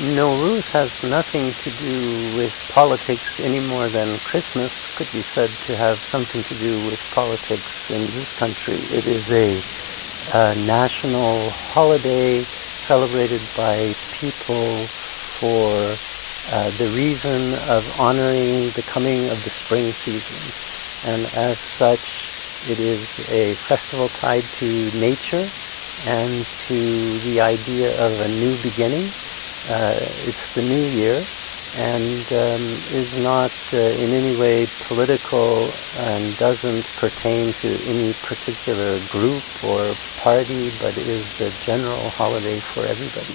Nowruz has nothing to do with politics any more than Christmas could be said to have something to do with politics in this country. It is a national holiday celebrated by people for the reason of honoring the coming of the spring season. And as such, it is a festival tied to nature and to the idea of a new beginning. It's the new year and is not in any way political and doesn't pertain to any particular group or party, but is the general holiday for everybody.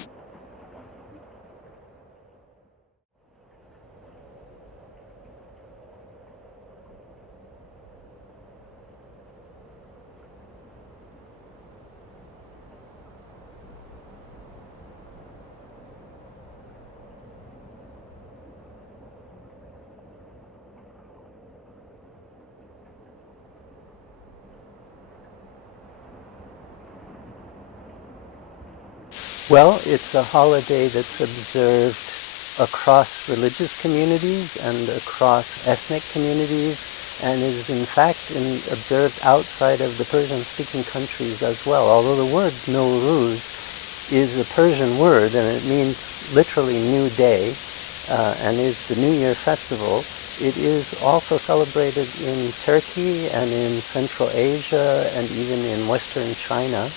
Well, it's a holiday that's observed across religious communities and across ethnic communities, and is in fact observed outside of the Persian-speaking countries as well. Although the word Nowruz is a Persian word and it means literally new day, and is the New Year festival, it is also celebrated in Turkey and in Central Asia and even in Western China.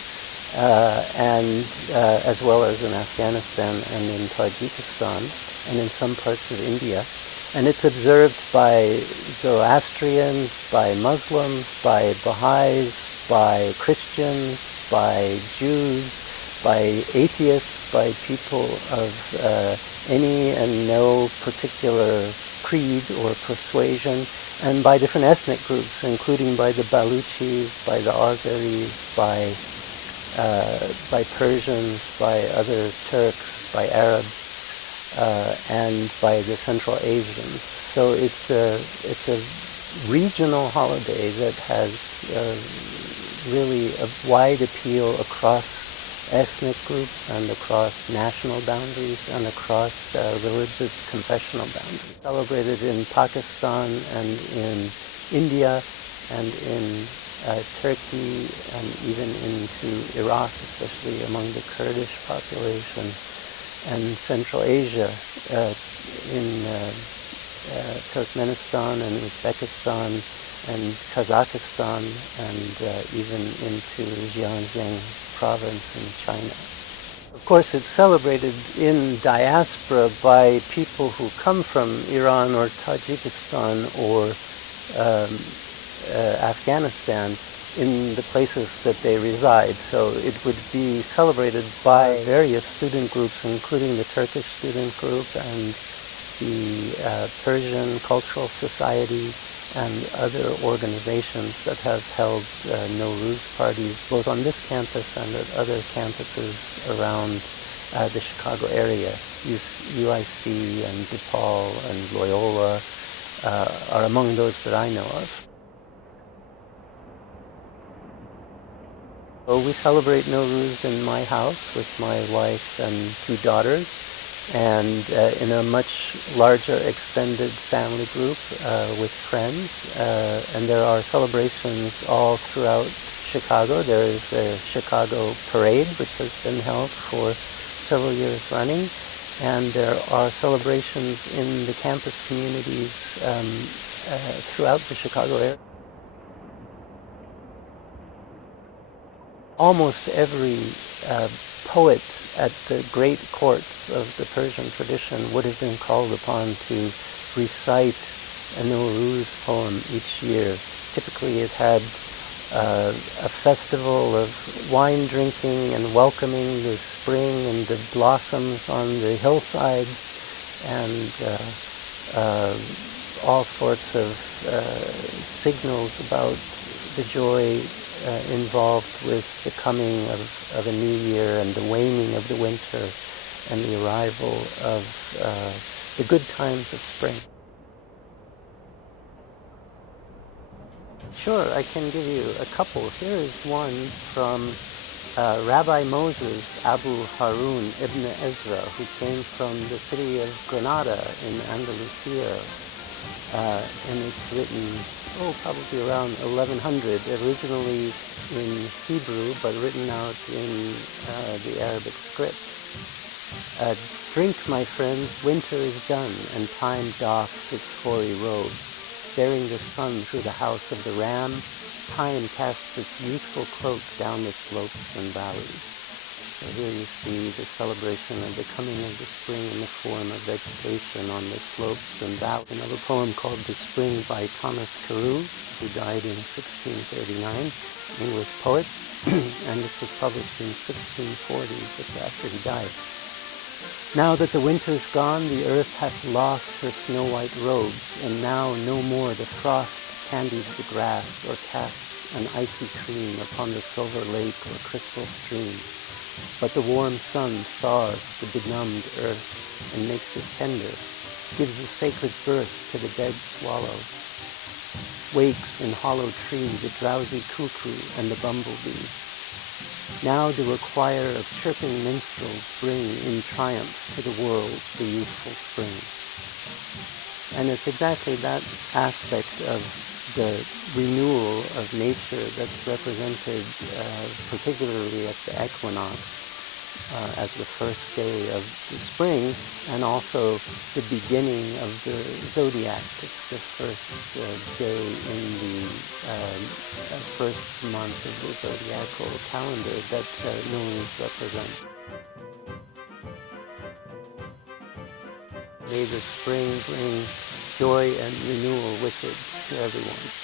As well as in Afghanistan and in Tajikistan and in some parts of India. And it's observed by Zoroastrians, by Muslims, by Baha'is, by Christians, by Jews, by atheists, by people of any and no particular creed or persuasion, and by different ethnic groups, including by the Baluchis, by the Azeris, by Persians, by other Turks, by Arabs, and by the Central Asians. So it's a regional holiday that has really a wide appeal across ethnic groups and across national boundaries and across religious confessional boundaries. Celebrated in Pakistan and in India and in Turkey and even into Iraq, especially among the Kurdish population, and Central Asia, in Turkmenistan and Uzbekistan and Kazakhstan, and even into Xinjiang province in China. Of course, it's celebrated in diaspora by people who come from Iran or Tajikistan or Afghanistan in the places that they reside. So it would be celebrated by various student groups, including the Turkish student group and the Persian Cultural Society and other organizations that have held Nowruz parties both on this campus and at other campuses around the Chicago area. UIC and DePaul and Loyola are among those that I know of. So we celebrate Nowruz in my house with my wife and 2 daughters, and in a much larger extended family group with friends. And there are celebrations all throughout Chicago. There is a Chicago parade, which has been held for several years running, and there are celebrations in the campus communities throughout the Chicago area. Almost every poet at the great courts of the Persian tradition would have been called upon to recite a Nowruz poem each year. Typically it had a festival of wine drinking and welcoming the spring and the blossoms on the hillsides, and all sorts of signals about the joy involved with the coming of a new year and the waning of the winter and the arrival of the good times of spring. Sure, I can give you a couple. Here is one from Rabbi Moses Abu Harun ibn Ezra, who came from the city of Granada in Andalusia, and it's written, probably around 1100, originally in Hebrew, but written out in the Arabic script. Drink, my friends, winter is done, and time doffs its hoary robes. Bearing the sun through the house of the ram, time casts its youthful cloak down the slopes and valleys. So here you see the celebration of the coming of the spring in the form of vegetation on the slopes and valleys. Another poem called The Spring by Thomas Carew, who died in 1639, English poet, and this was published in 1640, just after he died. Now that the winter's gone, the earth hath lost her snow-white robes, and now no more the frost candies the grass or casts an icy cream upon the silver lake or crystal stream. But the warm sun thaws the benumbed earth and makes it tender, gives a sacred birth to the dead swallow, wakes in hollow tree the drowsy cuckoo and the bumblebee. Now do a choir of chirping minstrels bring in triumph to the world the youthful spring. And it's exactly that aspect of the renewal of nature that's represented particularly at the equinox as the first day of the spring, and also the beginning of the zodiac. It's the first day in the first month of the zodiacal calendar that Nowruz represents. May the spring bring joy and renewal with it to everyone.